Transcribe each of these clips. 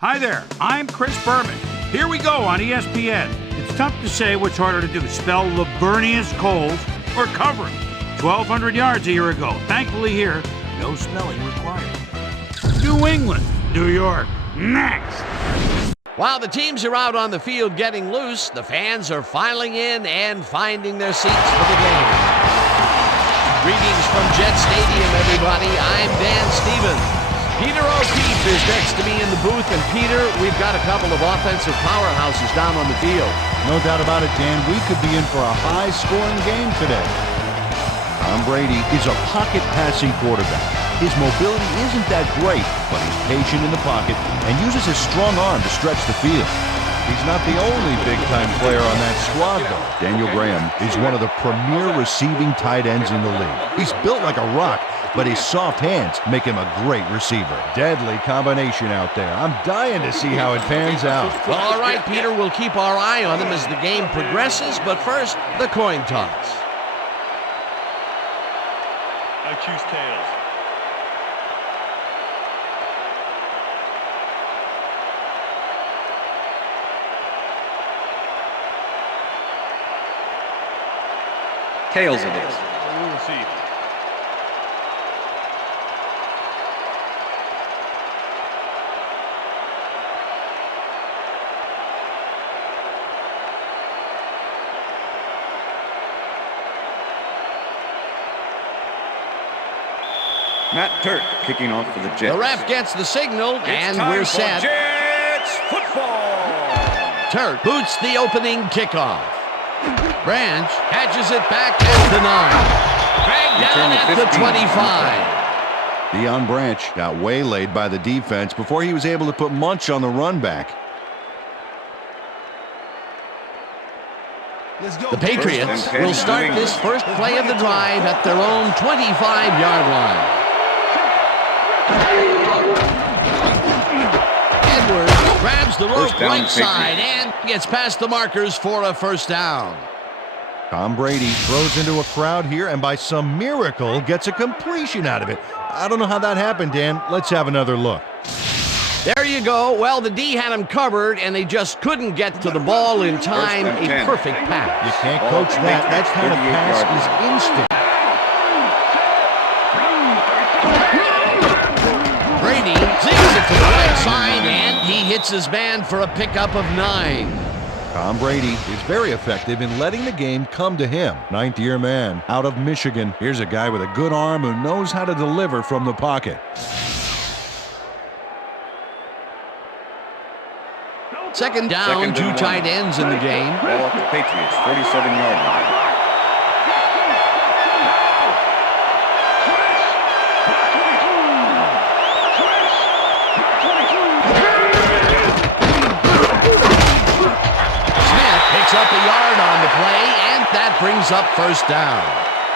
Hi there, I'm Chris Berman. Here we go on ESPN. It's tough to say which harder to do, spell Lavernius Coles or cover him. 1,200 yards a year ago. Thankfully here, no spelling required. New England, New York, next. While the teams are out on the field getting loose, the fans are filing in and finding their seats for the game. Greetings from Jet Stadium, everybody. I'm Dan Stevens. Peter O'Keefe is next to me in the booth, and Peter, we've got a couple of offensive powerhouses down on the field. No doubt about it, Dan. We could be in for a high-scoring game today. Tom Brady is a pocket passing quarterback. His mobility isn't that great, but he's patient in the pocket and uses his strong arm to stretch the field. He's not the only big-time player on that squad, though. Daniel Graham is one of the premier receiving tight ends in the league. He's built like a rock, but his soft hands make him a great receiver. Deadly combination out there. I'm dying to see how it pans out. Well, all right, Peter, we'll keep our eye on him as the game progresses, but first, the coin toss. I choose tails. Tails it is. We will see. Matt Turk kicking off for the Jets. The ref gets the signal, and we're set. Jets football. Turk boots the opening kickoff. Branch catches it back at the 9. Dragged down at the 25. Deion Branch got waylaid by the defense before he was able to put Munch on the run back. The Patriots will start this first play of the drive at their own 25-yard line. Edwards grabs the rope right side and gets past the markers for a first down. Tom Brady throws into a crowd here and by some miracle gets a completion out of it. I don't know how that happened, Dan. Let's have another look. There you go. Well, the D had him covered, and they just couldn't get to the ball in time. A perfect pass. You can't coach that. That kind of pass is instant. Brady zigs it to the right side, and he hits his man for a pickup of 9. Tom Brady is very effective in letting the game come to him. Ninth-year man out of Michigan. Here's a guy with a good arm who knows how to deliver from the pocket. Second down, two tight ends in the game. Ball at the Patriots, 37-yard line. Smith picks up a yard on the play, and that brings up first down.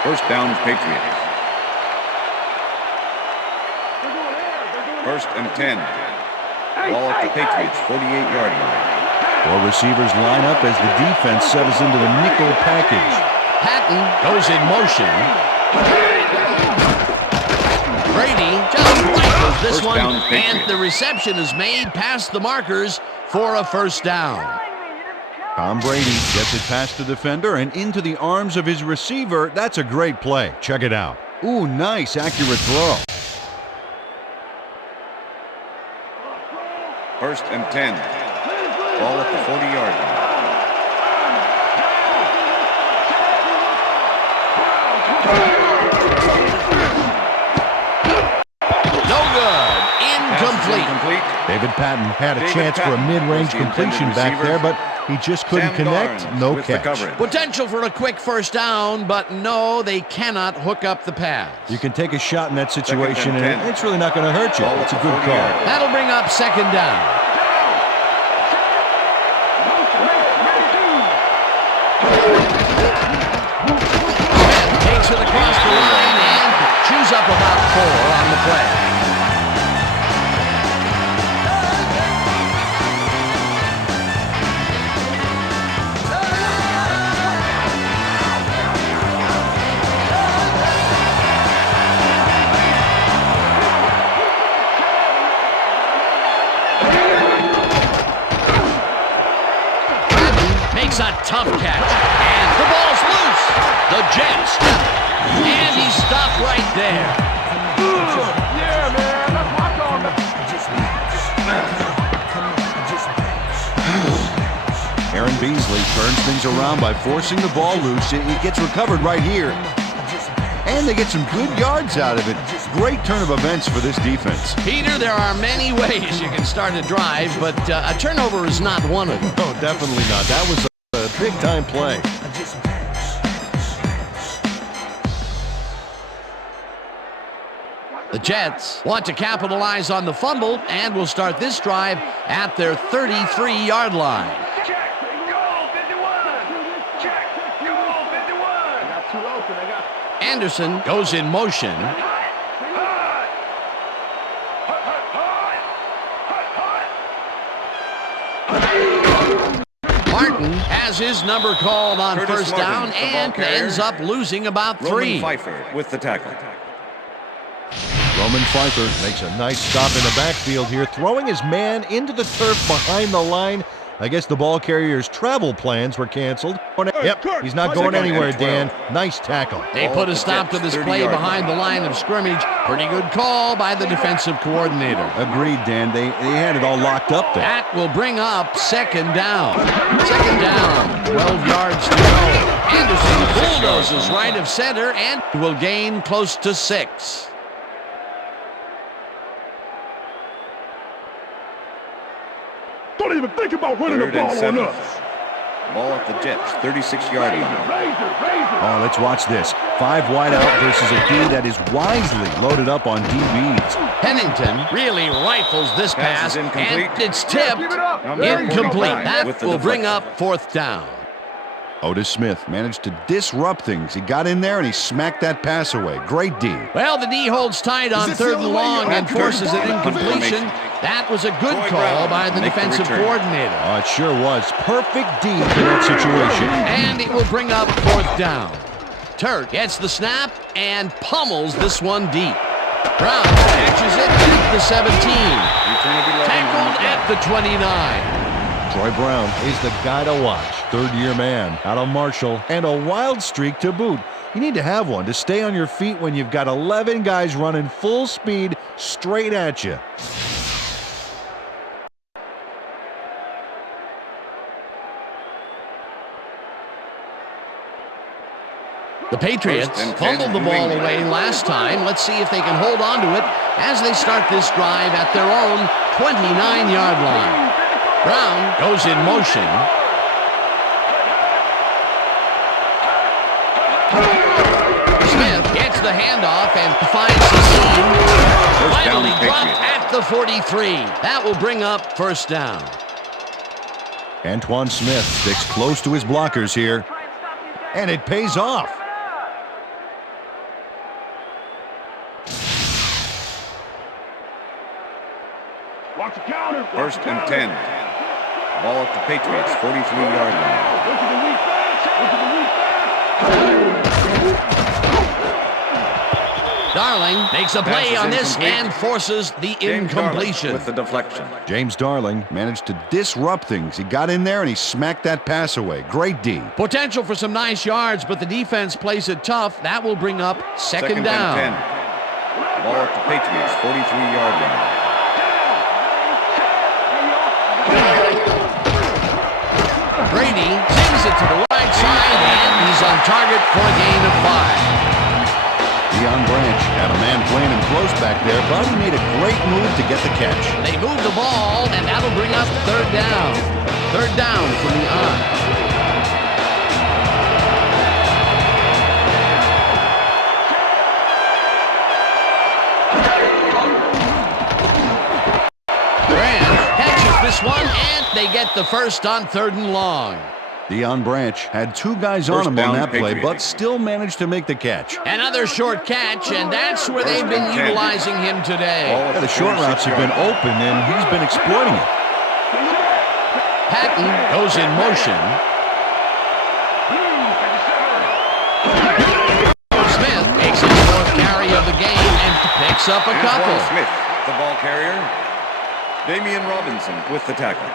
First down, Patriots. First and 10. Ball at the Patriots, 48-yard line. Four receivers line up as the defense settles into the nickel package. Patton goes in motion. Brady just rifles this one, and the reception is made past the markers for a first down. Tom Brady gets it past the defender and into the arms of his receiver. That's a great play. Check it out. Ooh, nice, accurate throw. First and 10. Ball at the 40-yard line. No good. Incomplete. David Patton had a chance for a mid-range completion back there, but he just couldn't connect. No catch. Potential for a quick first down, but no, they cannot hook up the pass. You can take a shot in that situation, and it's really not going to hurt you. It's a good call. That'll bring up second down. Smith takes it across the line and chews up about 4 on the play. makes a tough catch. And the ball's loose. The Jets. And he's stopped right there. Yeah, man. That's my call. Aaron Beasley turns things around by forcing the ball loose. It gets recovered right here. And they get some good yards out of it. Great turn of events for this defense. Peter, there are many ways you can start a drive, but a turnover is not one of them. No, definitely not. That was a big-time play. The Jets want to capitalize on the fumble and will start this drive at their 33-yard line. Check. Goal 51. Check. Goal 51. I got two open. Anderson goes in motion. Martin has his number called on Curtis first Martin, down the ball and carrier. ends up losing about Roman 3. Pfeiffer with the tackle. Roman Pfeiffer makes a nice stop in the backfield here, throwing his man into the turf behind the line. I guess the ball carrier's travel plans were canceled. Yep, he's not going anywhere, Dan. Nice tackle. They put a stop to this play behind the line of scrimmage. Pretty good call by the defensive coordinator. Agreed, Dan. They had it all locked up there. That will bring up second down. Second down, 12 yards to go. Anderson bulldozes right of center and will gain close to 6. Don't even think about running the 3rd and ball on 7. us. Ball at the Jets, 36-yard line. Oh, let's watch this. 5 wide out versus a D that is wisely loaded up on DBs. Pennington really rifles this pass, Pass is incomplete. and it's tipped. Number Incomplete. 45 That with the will bring deflection. up 4th down. Otis Smith managed to disrupt things. He got in there and he smacked that pass away. Great D. Well, the D holds tight on 3rd and long and forces an incompletion. That was a good call by the defensive coordinator. Oh, it sure was. Perfect D for that situation. And it will bring up 4th down. Turk gets the snap and pummels this one deep. Brown catches it at the 17. Return of 11 Tackled on the at the 29. Troy Brown is the guy to watch. Third-year man out of Marshall, and a wild streak to boot. You need to have one to stay on your feet when you've got 11 guys running full speed straight at you. The Patriots First and 10, fumbled the New ball England. away last time. Let's see if they can hold on to it as they start this drive at their own 29-yard line. Brown goes in motion. Smith gets the handoff and finds his seam. First down, Finally dropped Patriots. at the 43. That will bring up 1st down. Antoine Smith sticks close to his blockers here. And it pays off. Watch the counter. 1st and 10. Ball at the Patriots, 43-yard line. Look at the weak pass. Look at the weak pass. Darling makes a play Pass is on this incomplete. and forces the James Darling incompletion. with the deflection. James Darling managed to disrupt things. He got in there and he smacked that pass away. Great D. Potential for some nice yards, but the defense plays it tough. That will bring up second down. and 10. Ball at the Patriots, 43-yard line. Brady sends it to the right side, and he's on target for a gain of 5. Deion Branch had a man playing him close back there, but he made a great move to get the catch. They move the ball, and that'll bring up 3rd down. 3rd down from the I. This one, and they get the first on 3rd and long. Deion Branch had 2 guys on First him on down, that play, Patriots. but still managed to make the catch. Another short catch, and that's where they've First been and 10. utilizing him today. Ball at Yeah, the short routes have been 46-yard open, and he's been exploiting it. Patton goes in motion. Smith makes his 4th carry of the game and picks up a couple. Antoine Smith, the ball carrier. Damian Robinson with the tackle.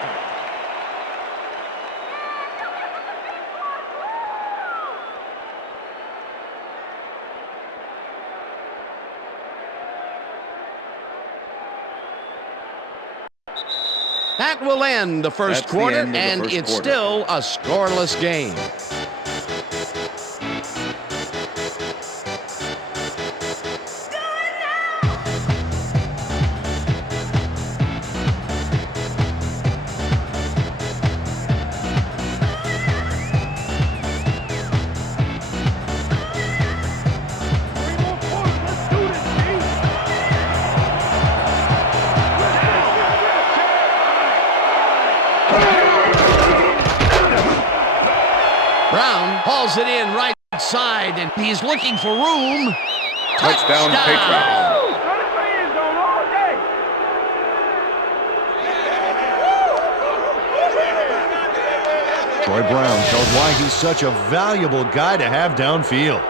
That will end the first That's the quarter, end of the and first it's quarter. still a scoreless game. Brown hauls it in right side, and he's looking for room. Touchdown, Patriots. Troy Brown showed why he's such a valuable guy to have downfield.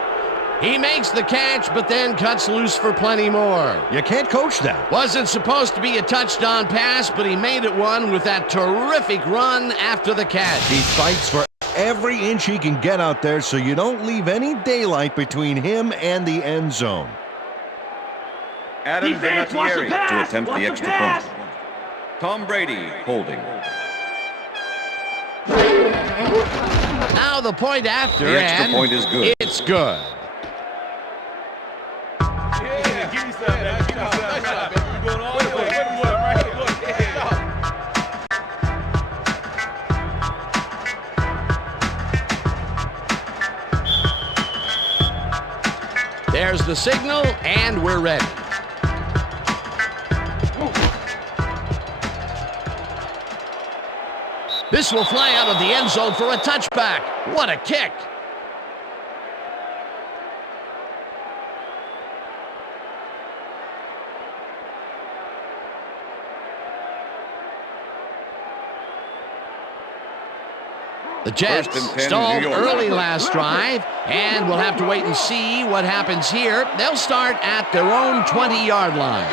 He makes the catch, but then cuts loose for plenty more. You can't coach that. Wasn't supposed to be a touchdown pass, but he made it one with that terrific run after the catch. He fights for every inch he can get out there so you don't leave any daylight between him and the end zone. Adam Defense, watch the Vinatieri pass, to attempt watch the the extra pass. point. Tom Brady holding. Now the point after, The extra and point is good. it's good. There's the signal, and we're ready. This will fly out of the end zone for a touchback. What a kick. The Jets First and 10, stalled New York. early last drive, and we'll have to wait and see what happens here. They'll start at their own 20-yard line.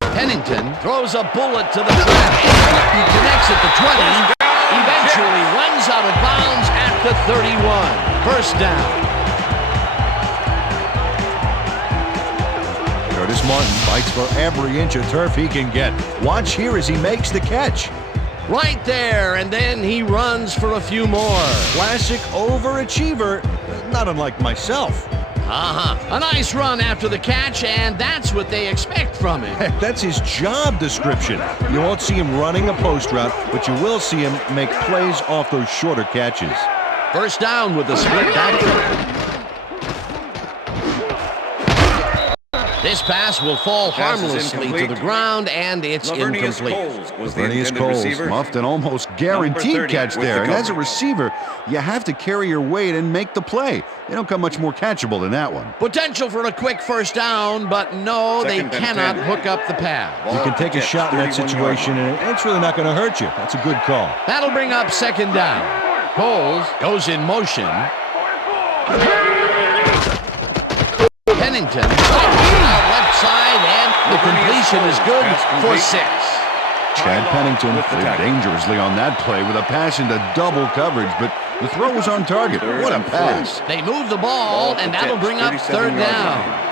Pennington throws a bullet to the track. He connects at the 20, eventually runs out of bounds at the 31. First down. Curtis Martin fights for every inch of turf he can get. Watch here as he makes the catch. Right there, and then he runs for a few more. Classic overachiever, not unlike myself. A nice run after the catch, and that's what they expect from him. Heck, that's his job description. You won't see him running a post route, but you will see him make plays off those shorter catches. First down with the split backfield. This pass will fall Pass is harmlessly to incomplete. the ground, and it's Lavernius incomplete. Coles was the Bernius intended Coles receiver. muffed an almost guaranteed 30 catch with there. the And as a coverage. receiver, you have to carry your weight and make the play. They don't come much more catchable than that one. Potential for a quick first down, but no, they Second and cannot 10. hook up the pass. You can take a shot in that 31 situation, yard and it's really not going to hurt you. That's a good call. That'll bring up second down. Coles goes in motion. Pennington out left side, and the completion is good for 6. Chad Pennington with the did tackle. dangerously on that play with a pass into double coverage, but the throw was on target. What a pass. They move the ball, and that'll bring up 3rd down.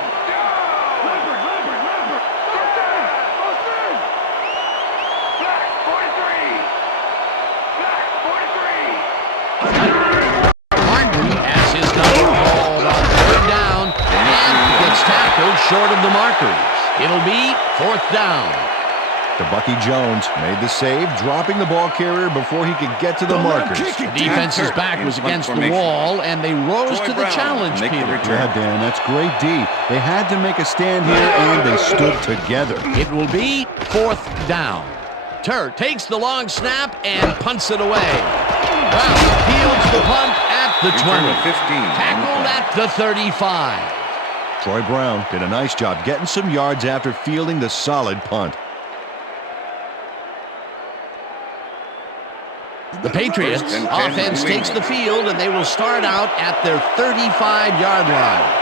Martin has his number called on 3rd down, and gets tackled short of the markers. It'll be 4th down. Bucky Jones made the save, dropping the ball carrier before he could get to the markers. The defense's back was against the wall, and they rose Troy to the Brown challenge, make the Peter. return. Yeah, Dan, that's great D. They had to make a stand here, and they stood together. It will be 4th down. Tur takes the long snap and punts it away. Brown fields the punt at the 20. Return of 15. Tackled at the 35. Troy Brown did a nice job getting some yards after fielding the solid punt. The Patriots First and 10 offense New takes the England. field, and they will start out at their 35-yard line.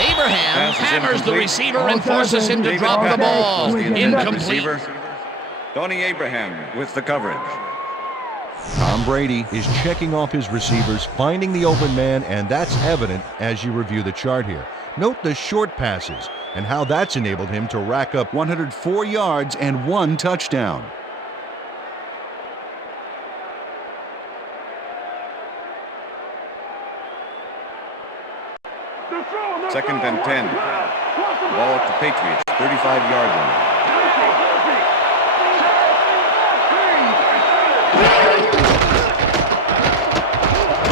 Abraham Pass is hammers the incomplete. receiver and forces him to David drop the Patrick ball. was the intended Incomplete. receiver. Donnie Abraham with the coverage. Tom Brady is checking off his receivers, finding the open man, and that's evident as you review the chart here. Note the short passes and how that's enabled him to rack up 104 yards and 1 touchdown. Second and 10. Ball at the Patriots, 35-yard line.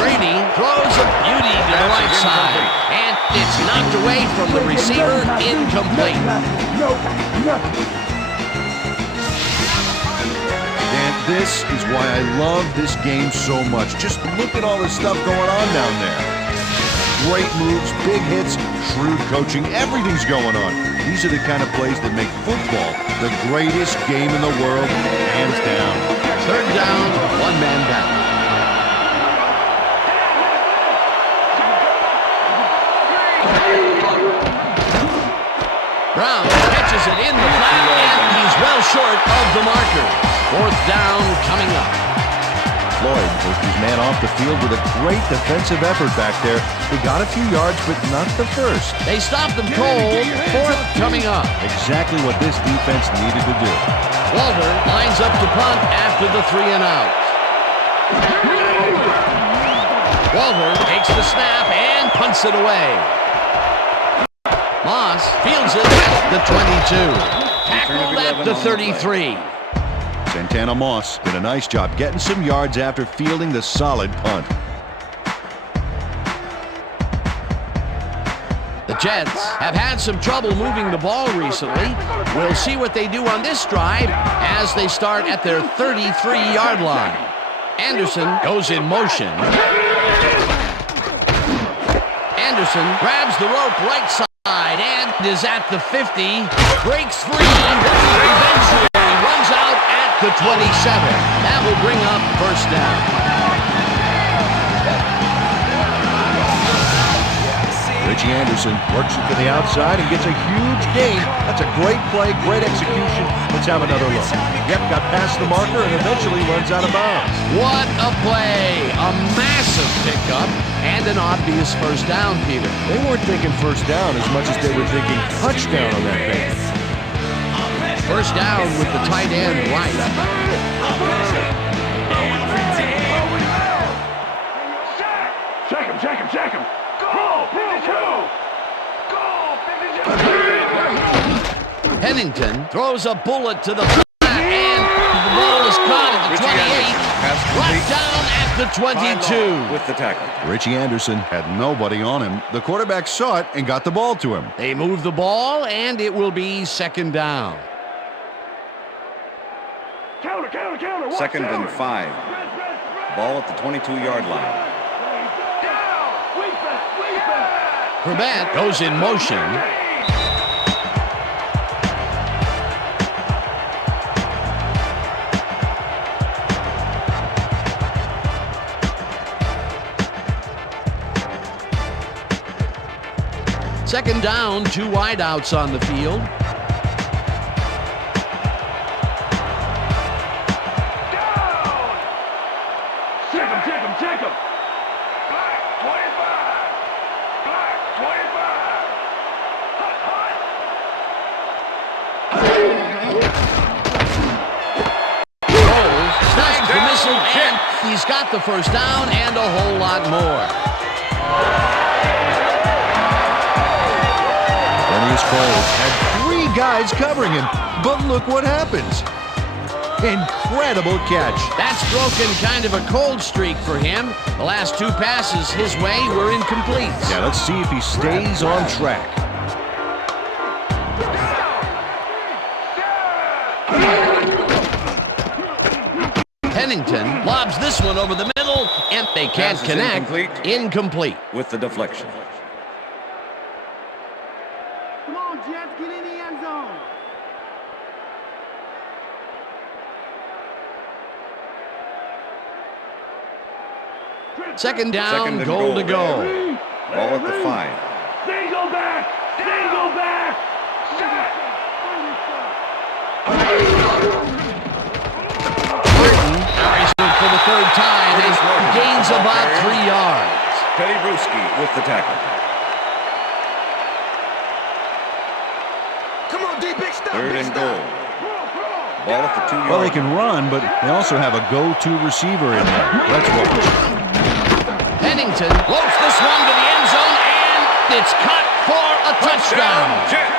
Brady throws a beauty to the right side, and it's knocked away from the receiver, incomplete. And this is why I love this game so much. Just look at all the stuff going on down there. Great moves, big hits, shrewd coaching, everything's going on. These are the kind of plays that make football the greatest game in the world, hands down. Third down, one man down. Brown catches it in the flat, and he's well short of the marker. Fourth down coming up. Floyd pushed his man off the field with a great defensive effort back there. He got a few yards, but not the first. They stopped them cold. Fourth coming up. Exactly what this defense needed to do. Walter lines up to punt after the 3 and out. Walter takes the snap and punts it away. Moss fields it at the 22. Tackled at the 33. Santana Moss did a nice job getting some yards after fielding the solid punt. The Jets have had some trouble moving the ball recently. We'll see what they do on this drive as they start at their 33-yard line. Anderson goes in motion. Anderson grabs the rope right side and is at the 50, breaks free, eventually runs out at the 27. That will bring up first down. Richie Anderson works it to the outside and gets a huge gain. That's a great play, great execution. Let's have another look. Yep, got past the marker and eventually runs out of bounds. What a play! A massive pickup and an obvious first down, Peter. They weren't thinking first down as much as they were thinking touchdown on that pass. First down with the tight end right. Check him. Goal, 52. Pennington throws a bullet to the flat, and the ball is caught at the 28. Brought down at the 22. With the tackle. Richie Anderson had nobody on him. The quarterback saw it and got the ball to him. They move the ball, and it will be second down. Counter. Second and 5. Ball at the 22-yard line. Prevent goes in motion. Second down, 2 wideouts on the field. Check him. Black 25. Rolls, snags the missile, and he's got the first down and a whole lot more. Coles had 3 guys covering him, but look what happens. Incredible catch. That's broken kind of a cold streak for him. The last 2 passes his way were incomplete. Yeah, let's see if he stays on track. Pennington lobs this one over the middle, and they can't Pass is connect. Incomplete. With the deflection. Jets, get in the end zone. Second down, goal to go. Ball at the 5. Single back. Burton carries it for the third time and gains about 3 yards. Teddy Bruschi with the tackle. Come on, D, big stop. Third and goal. Ball at the 2 yard. Well, they can run, but they also have a go-to receiver in there. Let's watch. Pennington floats this one to the end zone, and it's caught for a touchdown. Jets.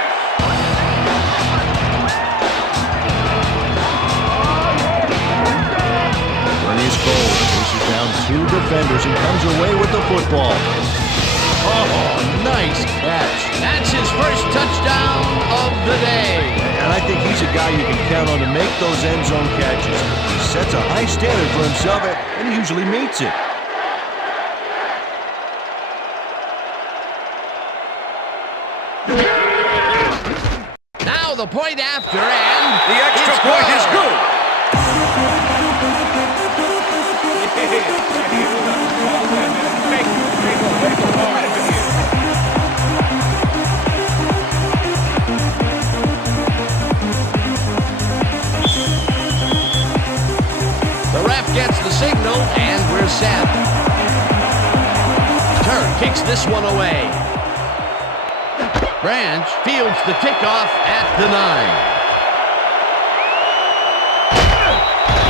Bernice Cole chases down 2 defenders and comes away with the football. Oh, nice catch. That's his first touchdown of the day. And I think he's a guy you can count on to make those end zone catches. He sets a high standard for himself, and he usually meets it. Now the point after, and The extra it's point good. is good. The ref gets the signal, and we're set. Turk kicks this one away. Branch fields the kickoff at the 9.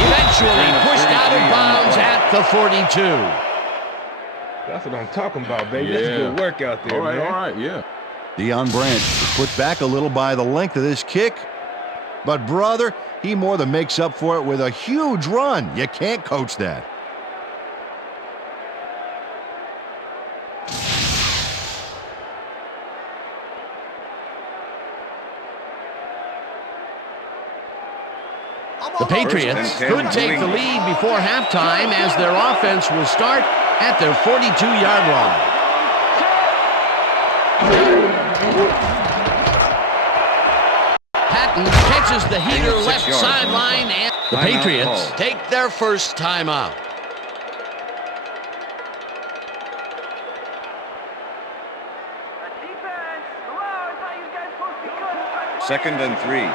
Eventually pushed out of bounds at the 42. That's what I'm talking about, baby. That's good work out there, man. All right, yeah. Deion Branch is put back a little by the length of this kick. But, brother, he more than makes up for it with a huge run. You can't coach that. The Patriots could take the lead before halftime as their offense will start at their 42-yard line. Patton catches the heater left sideline, and the Patriots take their first timeout. Second and 3.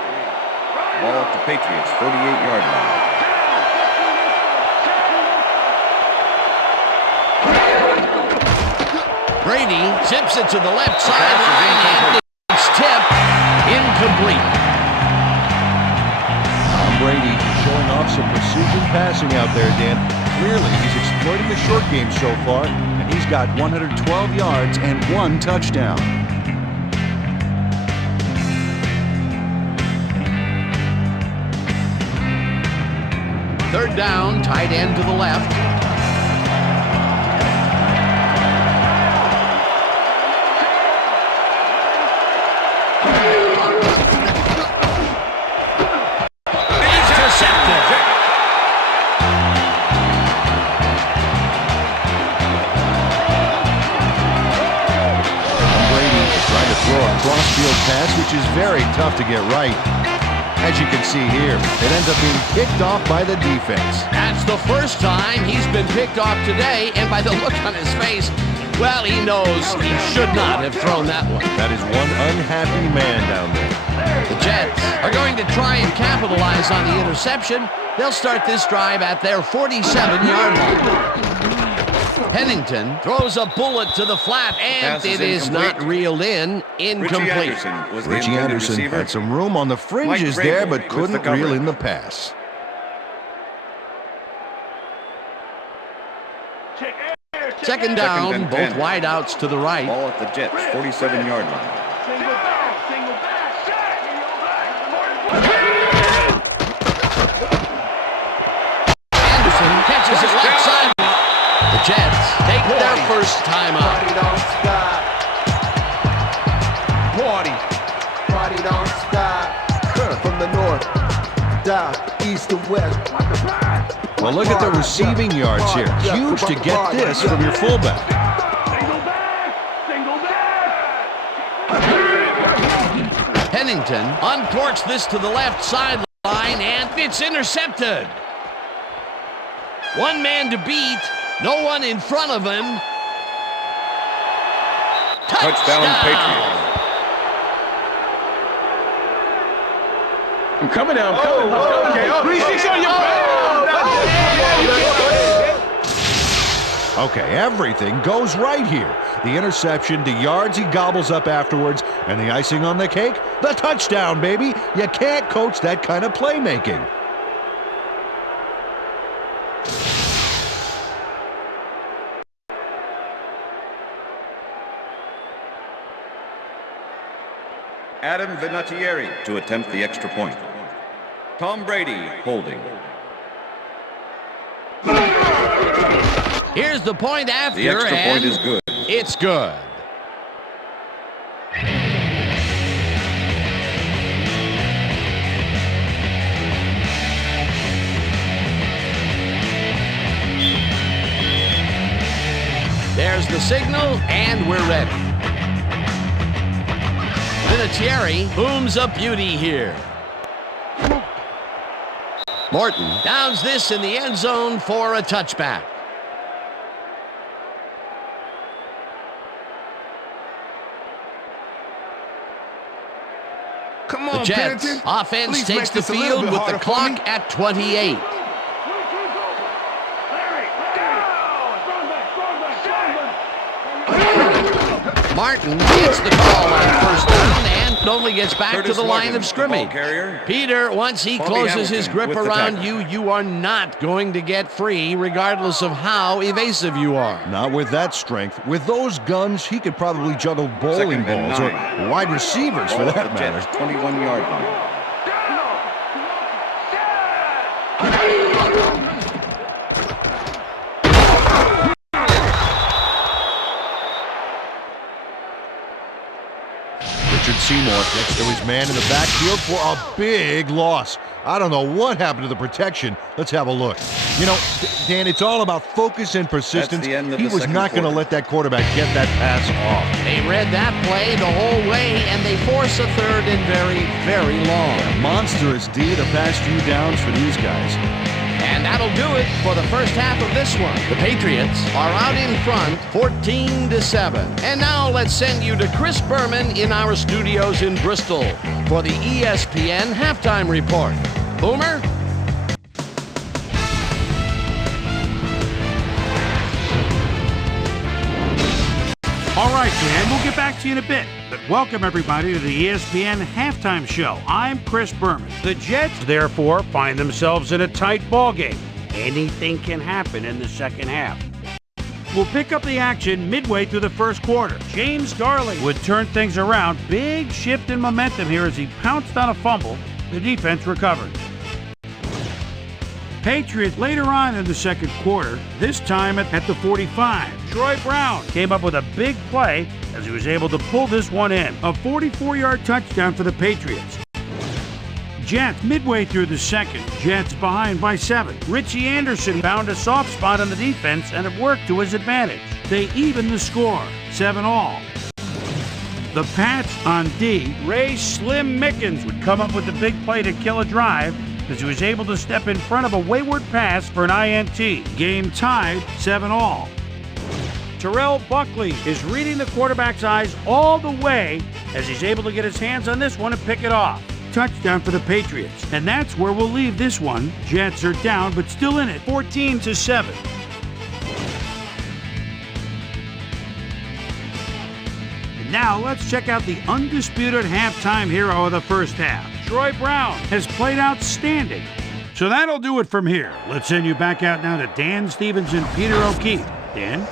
Ball at the Patriots 48-yard line. Brady zips it to the left sideline, and it's tipped incomplete. Tom Brady showing off some precision passing out there, Dan. Clearly, he's exploiting the short game so far, and he's got 112 yards and 1 touchdown. Third down, tight end to the left. Intercepted. Brady trying to throw a cross-field pass, which is very tough to get right. As you can see here, it ends up being picked off by the defense. That's the first time he's been picked off today, and by the look on his face, well, he knows he should not have thrown that one. That is one unhappy man down there. The Jets are going to try and capitalize on the interception. They'll start this drive at their 47-yard line. Pennington throws a bullet to the flat, and it is not reeled in. Incomplete. Richie Anderson had some room on the fringes there, but couldn't reel in the pass. Second down, both wideouts to the right. Ball at the Jets 47-yard line. Anderson catches it left side. The Jets take their first timeout. Party don't stop. From the north, south, east to west. Well, look at the receiving yards here. Huge to get this from your fullback. Pennington uncorks this to the left sideline, and it's intercepted. One man to beat, no one in front of him. Touchdown, Patriots. I'm coming now. I'm coming. Okay. 3-6 on your back. Okay, everything goes right here. The interception, the yards he gobbles up afterwards, and the icing on the cake, the touchdown, baby. You can't coach that kind of playmaking. Adam Vinatieri to attempt the extra point. Tom Brady holding. Here's the point after, The extra and point is good. it's good. There's the signal, and we're ready. Vinatieri booms a beauty here. Morton downs this in the end zone for a touchback. Come The on, Jets Pennington. offense Please takes make the this a little field bit with the harder for clock me. at 28. Martin gets the call on first down and only gets back to Curtis the line Martin, of scrimmage. the ball carrier. Peter, once he Bobby closes his Hamilton grip with the around tackle. you, you are not going to get free regardless of how evasive you are. Not with that strength. With those guns, he could probably juggle bowling Second and balls or 9. wide receivers for Ball at that the matter. Jets' 21-yard line. Richard Seymour next to his man in the backfield for a big loss. I don't know what happened to the protection. Let's have a look. You know, Dan, it's all about focus and persistence. the end of He the was second not going to quarter. let that quarterback get that pass off. They read that play the whole way, and they force a third and very, very long. Monstrous D the past few downs for these guys. And that'll do it for the first half of this one. The Patriots are out in front, 14-7. And now let's send you to Chris Berman in our studios in Bristol for the ESPN halftime report. Boomer? All right, Dan, we'll get back to you in a bit. But welcome, everybody, to the ESPN Halftime Show. I'm Chris Berman. The Jets, therefore, find themselves in a tight ball game. Anything can happen in the second half. We'll pick up the action midway through the first quarter. James Darling would turn things around. Big shift in momentum here as he pounced on a fumble. The defense recovered. Patriots later on in the second quarter, this time at the 45. Troy Brown came up with a big play as he was able to pull this one in. A 44-yard touchdown for the Patriots. Jets midway through the second. Jets behind by 7. Richie Anderson found a soft spot on the defense and it worked to his advantage. They even the score, 7-all. The Pats on D. Ray Slim Mickens would come up with the big play to kill a drive as he was able to step in front of a wayward pass for an INT. Game tied, 7-all. Terrell Buckley is reading the quarterback's eyes all the way as he's able to get his hands on this one and pick it off. Touchdown for the Patriots. And that's where we'll leave this one. Jets are down, but still in it, 14-7. And now let's check out the undisputed halftime hero of the first half. Troy Brown has played outstanding. So that'll do it from here. Let's send you back out now to Dan Stevens and Peter O'Keefe. Dan?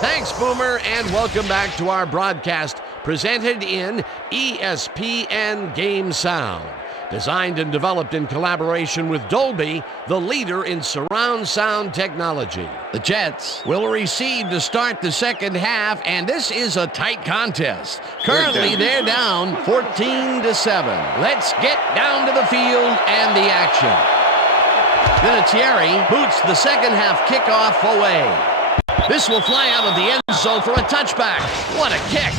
Thanks, Boomer, and welcome back to our broadcast presented in ESPN Game Sound. Designed and developed in collaboration with Dolby, the leader in surround sound technology. The Jets will recede to start the second half, and this is a tight contest. Currently, they're down 14-7. Let's get down to the field and the action. Vinatieri boots the second half kickoff away. This will fly out of the end zone for a touchback. What a kick.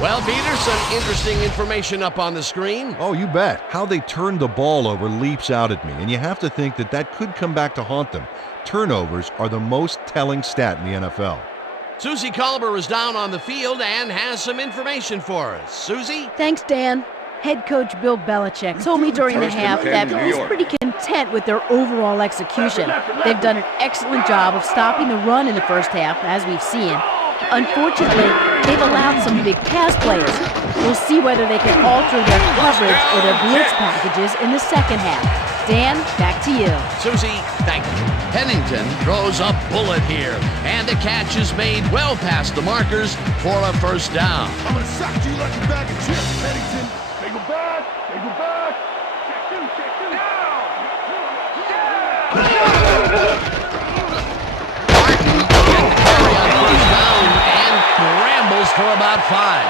Well, Peter, some interesting information up on the screen. Oh, you bet. How they turned the ball over leaps out at me, and you have to think that that could come back to haunt them. Turnovers are the most telling stat in the NFL. Susie Colber is down on the field and has some information for us. Susie? Thanks, Dan. Head coach Bill Belichick told me during the First and half 10, that New it was York. pretty content with their overall execution. They've done an excellent job of stopping the run in the first half, as we've seen. Unfortunately, they've allowed some big pass plays. We'll see whether they can alter their coverage or their blitz packages in the second half. Dan, back to you. Susie, thank you. Pennington throws a bullet here, and the catch is made well past the markers for a first down. I'm gonna sock you like a bag of chips, Pennington. They go back. They go back. Check two. Down. Martin getting the carry on first down and rambles for about 5.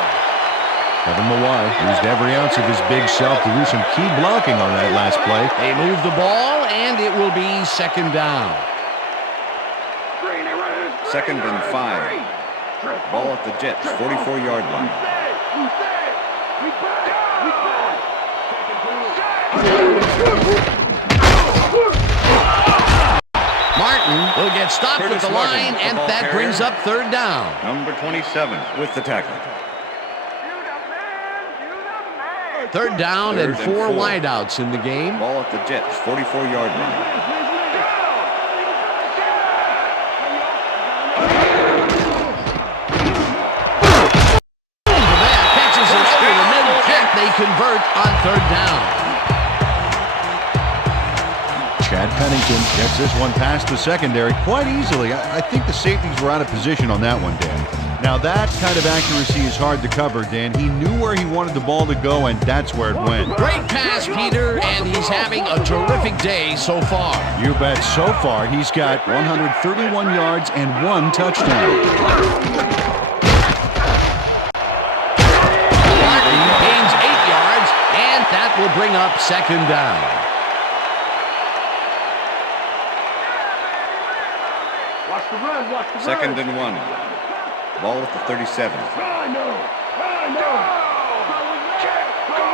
Kevin Mawai used every ounce of his big self to do some key blocking on that last play. They move the ball, and it will be second down. Second and 5. Ball at the Jets' 44-yard line. Martin will get stopped Curtis at the Martin line, with the and ball that carrier. brings up third down. Number 27 with the tackle. Third down and 4 wideouts in the game. Ball at the Jets' 44-yard line. Catches it over the middle, and they convert on third down. Chad Pennington gets this one past the secondary quite easily. I think the safeties were out of position on that one, Dan. Now that kind of accuracy is hard to cover, Dan. He knew where he wanted the ball to go, and that's where it went. Great pass, Peter, and he's having a terrific day so far. You bet. So far, he's got 131 yards and 1 touchdown. Martin gains 8 yards, and that will bring up second down. Watch the run. Second and 1. Ball at the 37. I know. Check. Go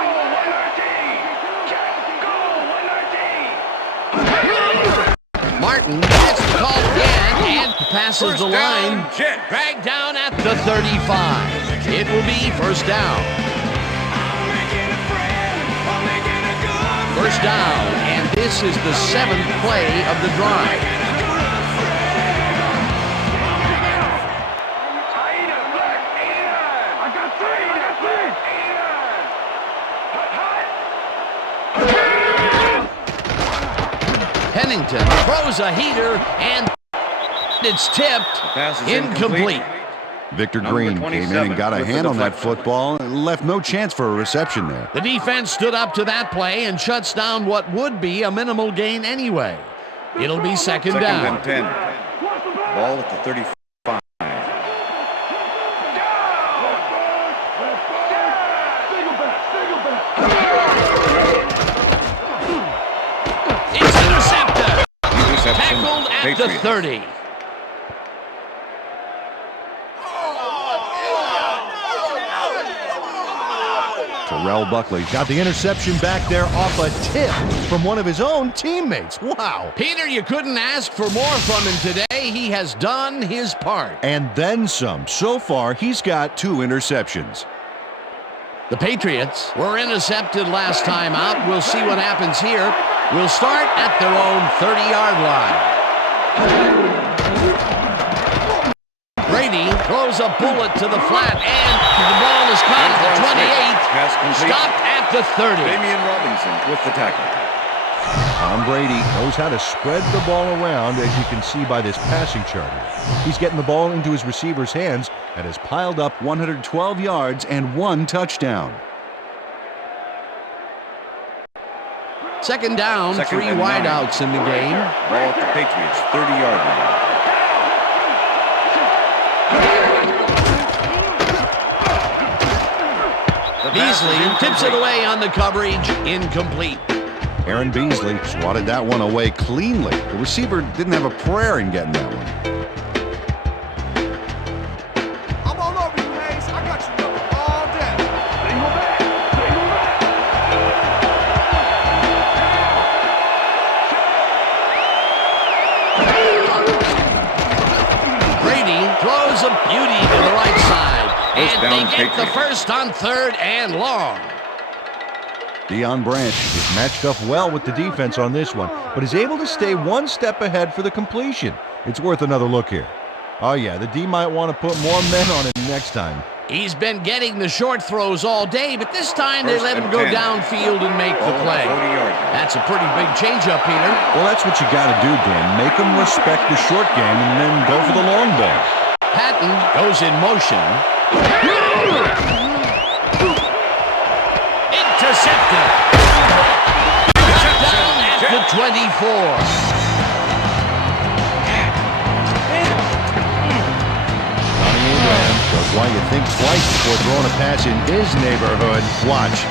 119. Martin gets the call again and passes First the line. down, Jets. Dragged down at the 35. It will be first down. First down, and this is the 7th play of the drive. Pennington throws a heater, and it's tipped. Pass is Incomplete. Victor Number Green came in 27 and got a with the hand on that deflection. football and left no chance for a reception there. The defense stood up to that play and shuts down what would be a minimal gain anyway. It'll be second Second down. and 10. Ball at the 35. It's intercepted. Interception. Tackled at the Patriots. 30. Terrell Buckley got the interception back there off a tip from one of his own teammates. Wow. Peter, you couldn't ask for more from him today. He has done his part. And then some. So far, he's got 2 interceptions. The Patriots were intercepted last time out. We'll see what happens here. We'll start at their own 30-yard line. Brady throws a bullet to the flat, and the ball is caught at the 28. Pass complete. Stopped at the 30. Damian Robinson with the tackle. Tom Brady knows how to spread the ball around, as you can see by this passing chart. He's getting the ball into his receiver's hands and has piled up 112 yards and 1 touchdown. Second down, Second 3 and 9. wideouts in the game. Ball at the Patriots' 30-yard line. Beasley tips it away on the coverage, incomplete. Aaron Beasley swatted that one away cleanly. The receiver didn't have a prayer in getting that one. I'm all over you, Hayes. I got you covered all day. Brady throws a beauty to the right side. First And down, they get the Patriots. first on 3rd and long. Deion Branch is matched up well with the defense on this one, but is able to stay one step ahead for the completion. It's worth another look here. Oh yeah, the D might want to put more men on him next time. He's been getting the short throws all day, but this time they let him go downfield and make the play. That's a pretty big changeup, Peter. Well, that's what you got to do, Dan. Make them respect the short game and then go for the long ball. Patton goes in motion. Intercepted. Down at the 24. Why you think twice before throwing a pass in his neighborhood. Watch.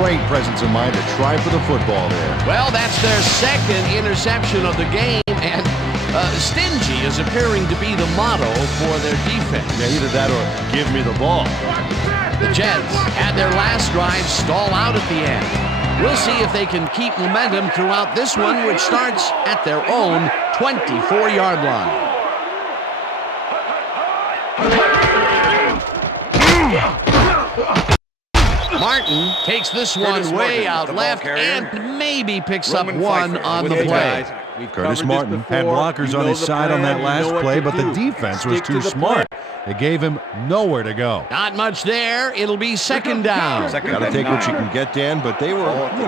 Great presence of mind to try for the football there. Well, that's their second interception of the game, and stingy is appearing to be the motto for their defense. Yeah, either that or give me the ball. The Jets had their last drive stall out at the end. We'll see if they can keep momentum throughout this one, which starts at their own 24-yard line. Martin takes this one way out left and maybe picks up one on the play. Curtis Martin had blockers on his side on that last play, but the defense was too smart. It gave him nowhere to go. Not much there. It'll be second down. Got to take what you can get, Dan, but they were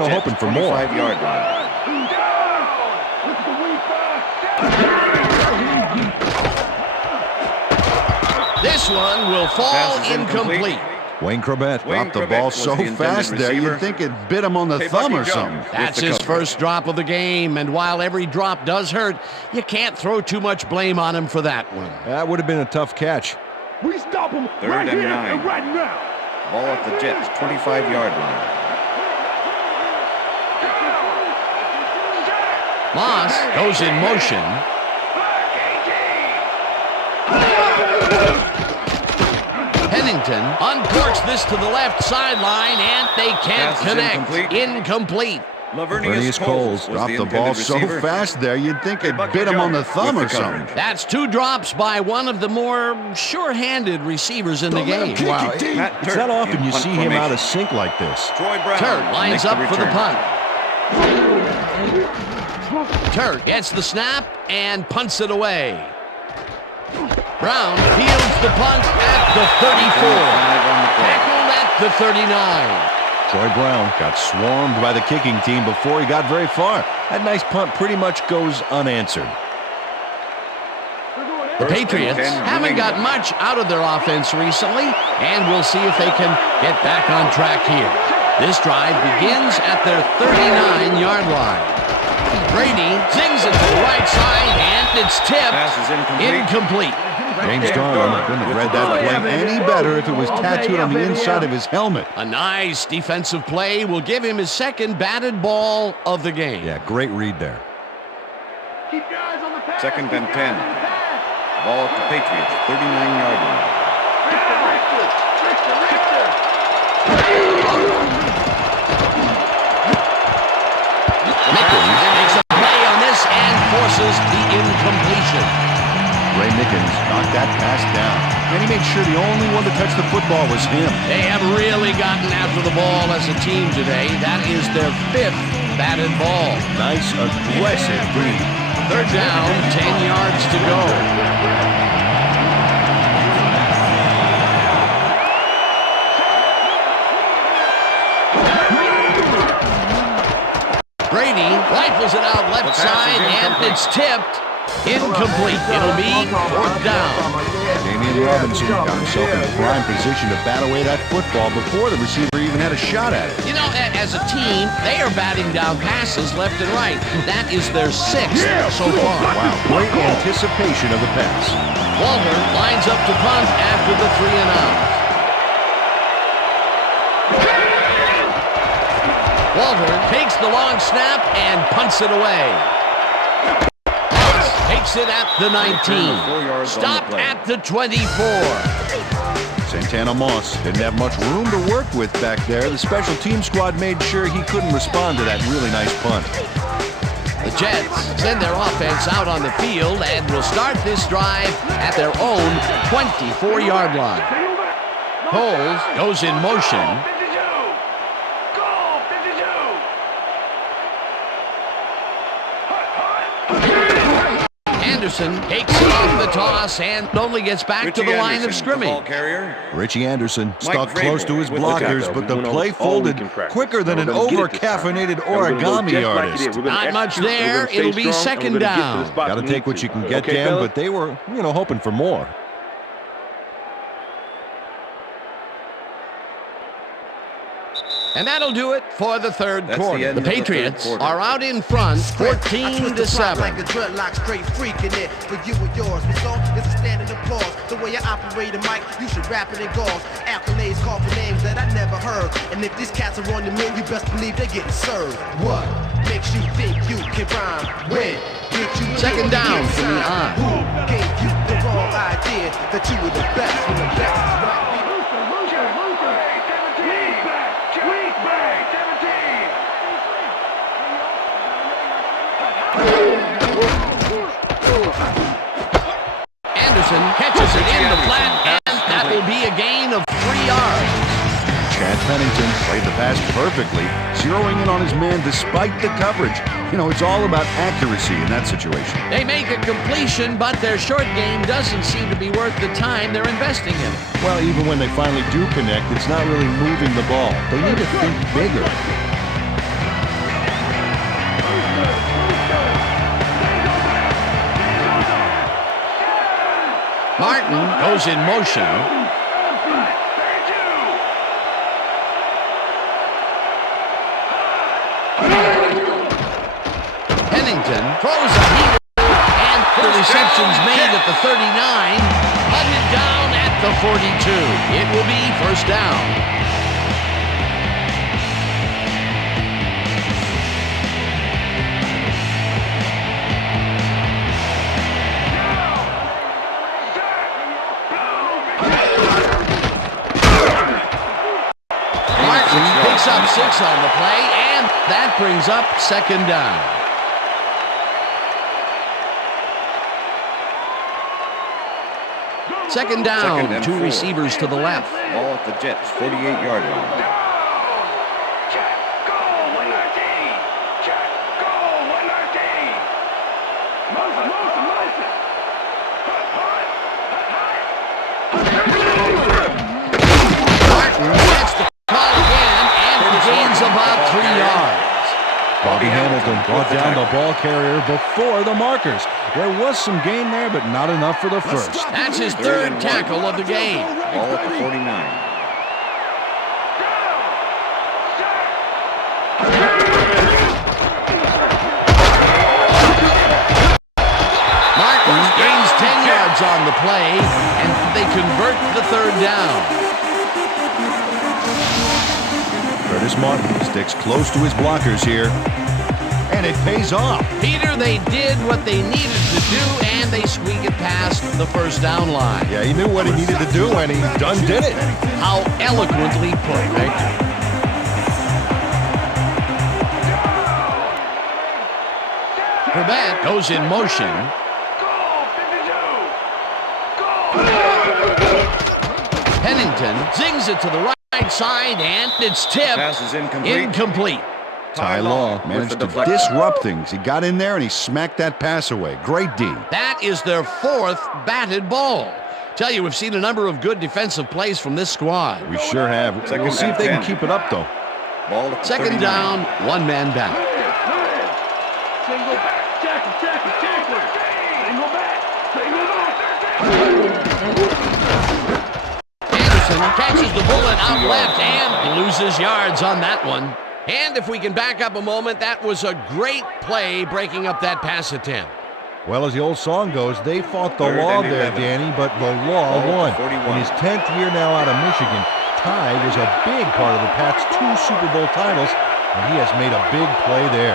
hoping for more. This one will fall incomplete. Wayne Corbett dropped the ball so fast there, you'd think it bit him on the thumb or something. That's his first drop of the game, and while every drop does hurt, you can't throw too much blame on him for that one. That would have been a tough catch. We stop him Third and 9. and right now. Ball at the Jets' 25-yard line. Moss goes in motion. Pennington uncorks this to the left sideline, and they can't connect. Incomplete. Lavernius Coles dropped the ball so fast there, you'd think it bit him on the thumb or something. That's two drops by one of the more sure-handed receivers in the game. Wow, it's not often you see him out of sync like this. Turt lines up for the punt. Turt gets the snap and punts it away. Brown fields the punt at the 34. Tackled at the 39. Troy Brown got swarmed by the kicking team before he got very far. That nice punt pretty much goes unanswered. The Patriots haven't got much out of their offense recently, and we'll see if they can get back on track here. This drive begins at their 39-yard line. Brady zings it to the right side, and it's tipped. Incomplete. James Darnold couldn't have read that play any better if it was tattooed on the inside of his helmet. A nice defensive play will give him his second batted ball of the game. Yeah, great read there. Keep your eyes on the pass. Second and 10. Ball at the Patriots' 39-yard line. Mickens makes a play on this and forces the incompletion. Ray Mickens knocked that pass down, and he made sure the only one to touch the football was him. They have really gotten after the ball as a team today. That is their fifth batted ball. Nice, aggressive read. Third down, 10 yards to go. Brady rifles it out left side, and it's tipped. Incomplete. It'll be fourth down. Damian Robinson got himself in a prime position to bat away that football before the receiver even had a shot at it. You know, as a team, they are batting down passes left and right. That is their sixth so far. Wow, great anticipation of the pass. Walter lines up to punt after the 3 and out. Walter takes the long snap and punts it away. Takes it at the 19. Stopped at the 24. Santana Moss didn't have much room to work with back there. The special team squad made sure he couldn't respond to that really nice punt. The Jets send their offense out on the field and will start this drive at their own 24-yard line. Coles goes in motion. Anderson takes it off the toss and only gets back to the line of scrimmage. Richie Anderson stuck Vrabel close to his with the blockers, tackle. but the play folded quicker than an over-caffeinated origami artist. Not much there. It'll be second down. Got to take what you can get, Dan, but they were, hoping for more. And that'll do it for the third That's quarter. the end The of the third Patriots quarter. are out in front, 14-7. Like a dreadlock, straight freaking it for you and yours. Result is a standing applause. The way I operate a mic, you should rap it in gauze. Accolades call for names that I never heard. And if these cats are on the move, you best believe they're getting served. What makes you think you can rhyme? When did you Second down from the eye. Who gave you the wrong idea that you were the best when the best is right? Anderson catches it in the flat, and that will be a gain of 3 yards. Chad Pennington played the pass perfectly, zeroing in on his man despite the coverage. It's all about accuracy in that situation. They make a completion, but their short game doesn't seem to be worth the time they're investing in it. Well, even when they finally do connect, it's not really moving the ball. They need to think bigger. Martin goes in motion. Pennington throws a heater, and the reception's made at the 39, hunted down at the 42. It will be first down. Picks up 6 on the play, and that brings up second down. Second down, 2 receivers to the left. Ball at the Jets' 48-yard line. Check, goal, 119. Check, goal, 119. Motion. Martin gets the call again, and he gains about 3 yards. Bobby Hamilton brought down the ball carrier before the markers. There was some gain there, but not enough for the first. That's his third tackle of the game. Ball at the 49. Martin gains 10 yards on the play, and they convert the third down. Curtis Martin sticks close to his blockers here, and it pays off. Peter, they did what they needed to do, and they squeak it past the first down line. Yeah, he knew what he needed to do, and he done did it. How eloquently put, right? Corbett goes in motion. Pennington zings it to the right side, and it's tipped. Pass is incomplete. Ty Law managed to disrupt things. He got in there and he smacked that pass away. Great D. That is their 4th batted ball. Tell you, we've seen a number of good defensive plays from this squad. We sure have. We'll see if they can keep it up, though. Ball at the Second 39. down, 1 man back. Single back. Tackle. Single back. Anderson catches the bullet out left and loses yards on that one. And if we can back up a moment, that was a great play breaking up that pass attempt. Well, as the old song goes, they fought the law there, Danny, but the law won. In his 10th year now out of Michigan, Ty was a big part of the Pats' 2 Super Bowl titles, and he has made a big play there.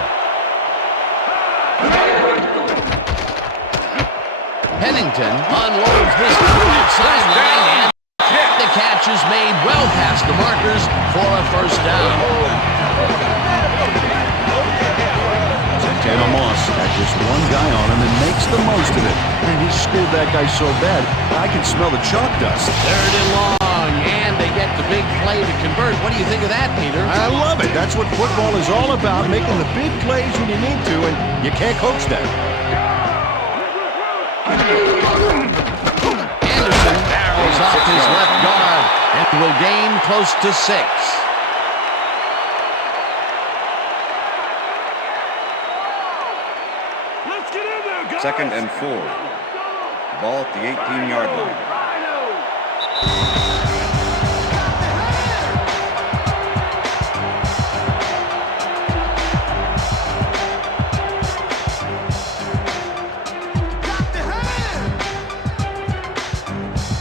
Pennington unloads this right sideline, and the catch is made well past the markers for a first down. Santana Moss had just one guy on him and makes the most of it. And he schooled that guy so bad, I can smell the chalk dust. 3rd and long, and they get the big play to convert. What do you think of that, Peter? I love it. That's what football is all about, making the big plays when you need to, and you can't coach that. Anderson barrels off his left guard and will gain close to 6. Let's get in there, guys. 2nd and 4. Ball at the 18-yard line.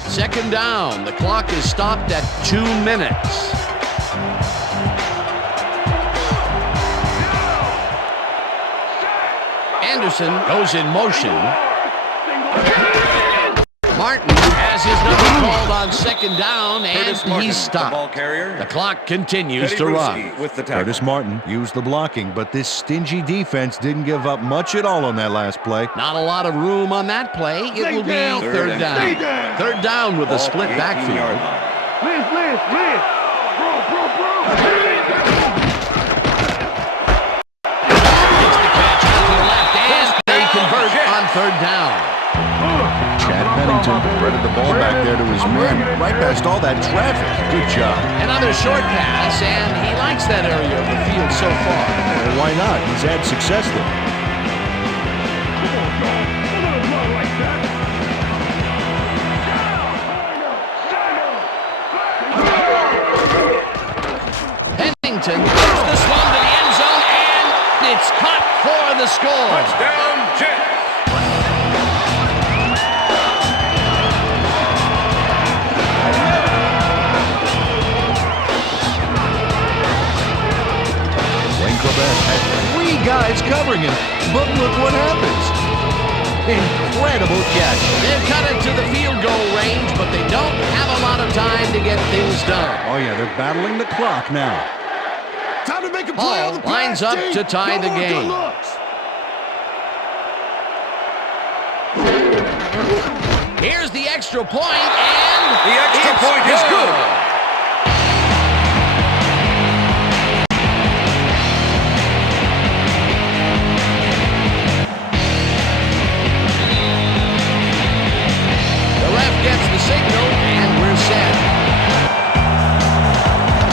Second down. The clock is stopped at 2 minutes. Anderson goes in motion. Martin has his number called on 2nd down, and he's stopped. The ball carrier. The clock continues Teddy to Brucey run. with the tackle. Curtis Martin used the blocking, but this stingy defense didn't give up much at all on that last play. Not a lot of room on that play. It will be third down. Third down with a split backfield. Liz. Bro. Makes the catch out to the left, and they convert on third down. Chad Pennington threaded the ball back there to his men, right past all that traffic. Good job. Another short pass, and he likes that area of the field so far. Well, why not? He's had success there. Pennington gets this one to the end zone, and it's caught for the score. Touchdown, Jets. Had 3 guys covering him, but look what happens. Incredible catch. They've cut it to the field goal range, but they don't have a lot of time to get things done. Oh, yeah, they're battling the clock now. Time to make a play on the Hall lines up to tie the game. Here's the extra point, and The extra it's point is good. The ref gets the signal, and we're set.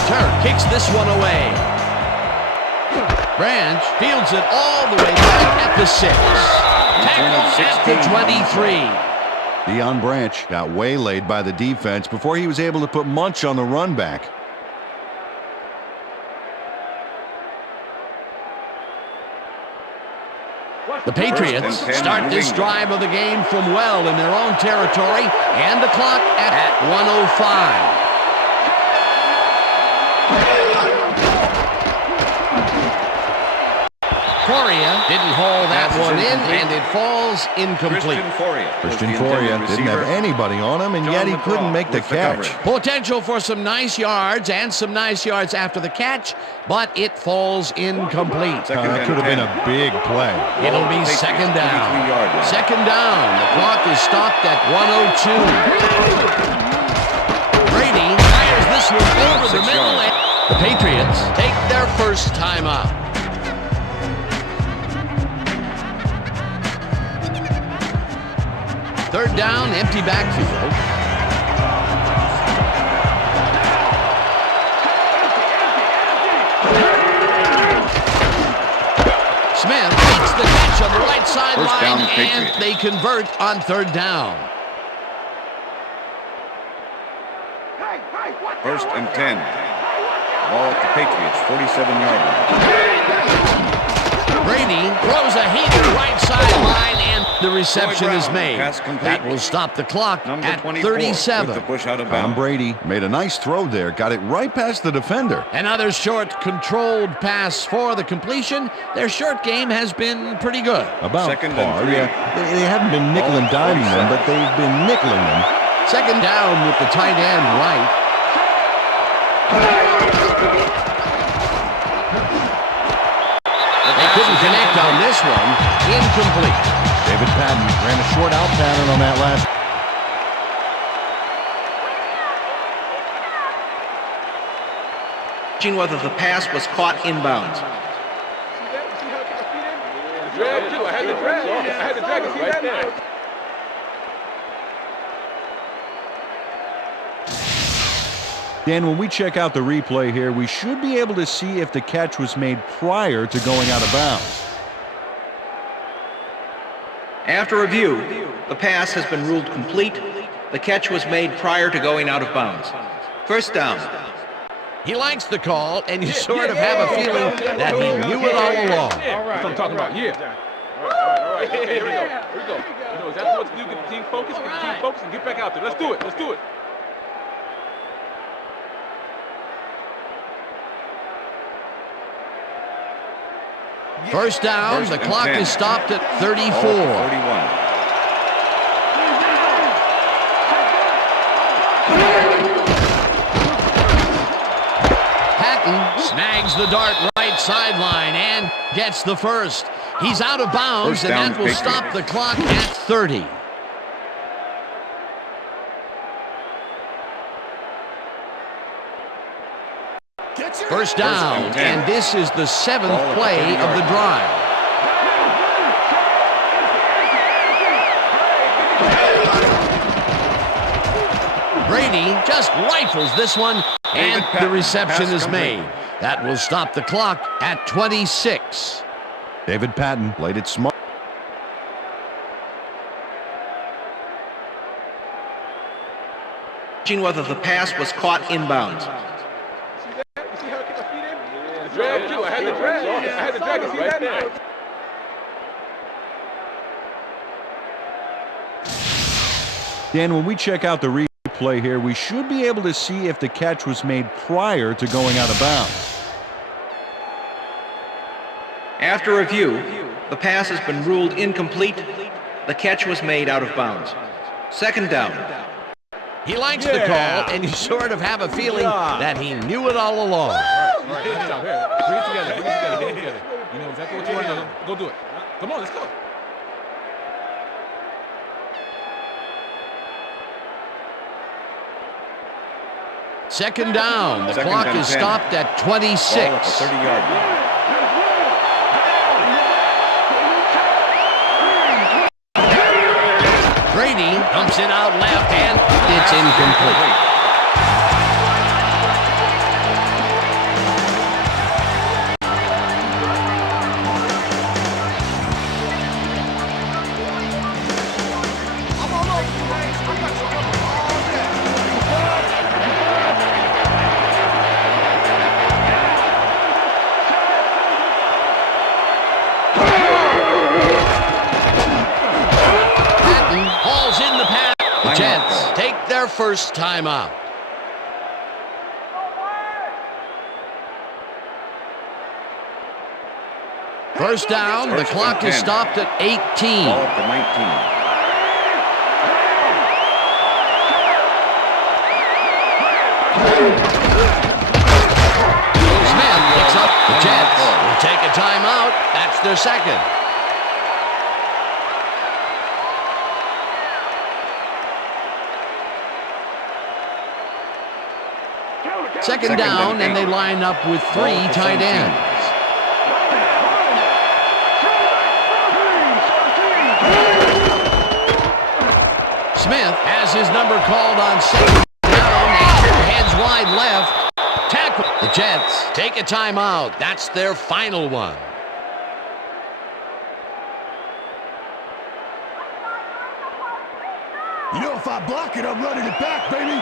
Turk kicks this one away. Branch fields it all the way back at the 6. Tackled at the 23. Deion Branch got waylaid by the defense before he was able to put Munch on the run back. The Patriots start this drive of the game from well in their own territory, and the clock at 1:05. Foria didn't haul that one in, and it falls incomplete. Christian Foria didn't have anybody on him, and yet he couldn't make the catch. Potential for some nice yards and some nice yards after the catch, but it falls incomplete. That could have been a big play. It'll be second down. Second down. The clock is stopped at 1:02. Brady fires this one over the middle, and the Patriots take their first time out. Third down, empty backfield. Smith makes the catch on the right sideline, and they convert on third down. First and 10. Ball at the Patriots, 47-yard line. Brady throws a heater right sideline, and the reception is made. That will stop the clock at 37. Tom Brady made a nice throw there, got it right past the defender. Another short, controlled pass for the completion. Their short game has been pretty good. About Second and par, 3. yeah. They haven't been nickel and diming them, but they've been nickeling them. Second down with the tight end right. They couldn't connect on this one. Incomplete. David Patton ran a short out pattern on that last. Whether the pass was caught inbounds. Dan, when we check out the replay here, we should be able to see if the catch was made prior to going out of bounds. After review, the pass has been ruled complete. The catch was made prior to going out of bounds. First down. He likes the call, and you sort of have a feeling that he knew it all along. That's what I'm talking about, All right. Here we go. You know exactly what to do. Get the team focused, and get back out there. Let's do it. First down, the clock is stopped at 34. 31. Snags the dart right sideline and gets the first. He's out of bounds, and that will stop the clock at 30. First down, and this is the 7th play of the drive. Brady just rifles this one, and the reception is made. That will stop the clock at 26. David Patton played it smart. Whether the pass was caught inbounds. Drag too. I had to drag. You see that? Dan, when we check out the replay here, we should be able to see if the catch was made prior to going out of bounds. After review, the pass has been ruled incomplete. The catch was made out of bounds. Second down. He likes the call, and you sort of have a feeling that he knew it all along. Bring it together. You know exactly what you want to do. Go do it. Come on, let's go. Second down. The clock is stopped at 26. Ball at the 30-yard line. Brady dumps it out left, and it's incomplete. Jets take their first timeout. First down, the clock is stopped at 18. Ball at the 19. Smith picks up the Jets. Will take a timeout. That's their second. Second down, and they line up with 3 tight ends. Smith has his number called on second down, and heads wide left. Tackle. The Jets take a timeout. That's their final one. You know, if I block it, I'm running it back, baby.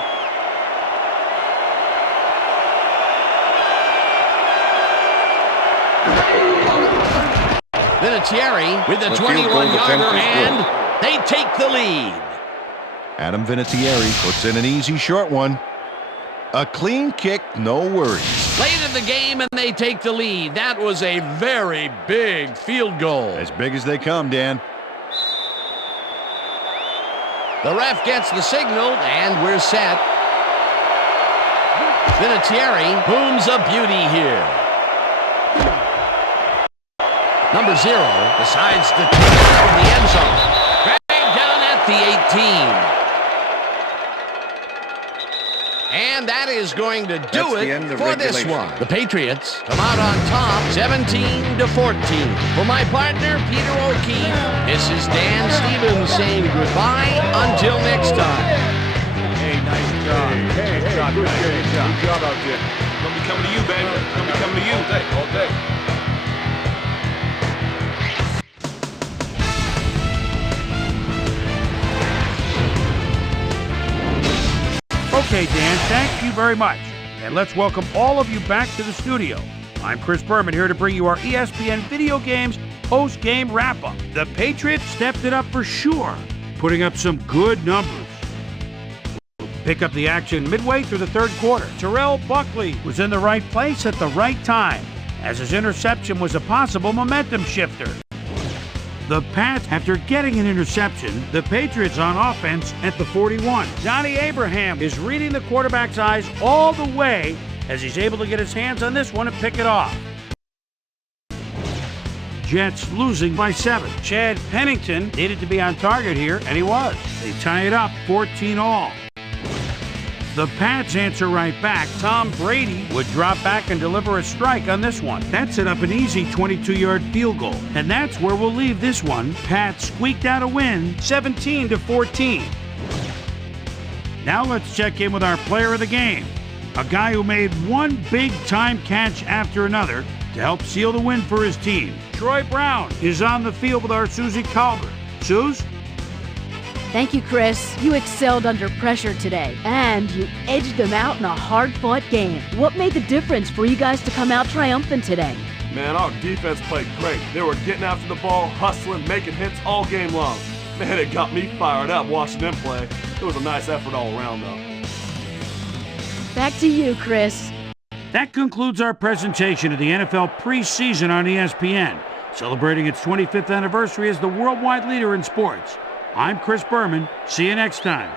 Vinatieri with a 21-yarder, and they take the lead. Adam Vinatieri puts in an easy short one. A clean kick, no worries. Late in the game, and they take the lead. That was a very big field goal. As big as they come, Dan. The ref gets the signal, and we're set. Vinatieri booms a beauty here. Number 0 decides to take it out of the end zone. Dragged down at the 18. And that is going to do it for this one. The Patriots come out on top, 17-14. For my partner, Peter O'Keefe, this is Dan Stevens saying goodbye until next time. Hey, nice job. Hey, good job. job. Good job out there. Gonna be coming to you, baby. Gonna be coming to you. All day. Okay, Dan, thank you very much. And let's welcome all of you back to the studio. I'm Chris Berman here to bring you our ESPN Video Games post-game wrap-up. The Patriots stepped it up for sure, putting up some good numbers. Pick up the action midway through the third quarter. Terrell Buckley was in the right place at the right time, as his interception was a possible momentum shifter. The Pats, after getting an interception, the Patriots on offense at the 41. Johnny Abraham is reading the quarterback's eyes all the way as he's able to get his hands on this one and pick it off. Jets losing by 7. Chad Pennington needed to be on target here, and he was. They tie it up 14-all. The Pats answer right back. Tom Brady would drop back and deliver a strike on this one. That set up an easy 22-yard field goal. And that's where we'll leave this one. Pats squeaked out a win, 17-14. Now let's check in with our player of the game. A guy who made one big-time catch after another to help seal the win for his team. Troy Brown is on the field with our Susie Calvert. Suze? Thank you, Chris. You excelled under pressure today, and you edged them out in a hard-fought game. What made the difference for you guys to come out triumphant today? Man, our defense played great. They were getting after the ball, hustling, making hits all game long. Man, it got me fired up watching them play. It was a nice effort all around, though. Back to you, Chris. That concludes our presentation of the NFL preseason on ESPN, celebrating its 25th anniversary as the worldwide leader in sports. I'm Chris Berman. See you next time.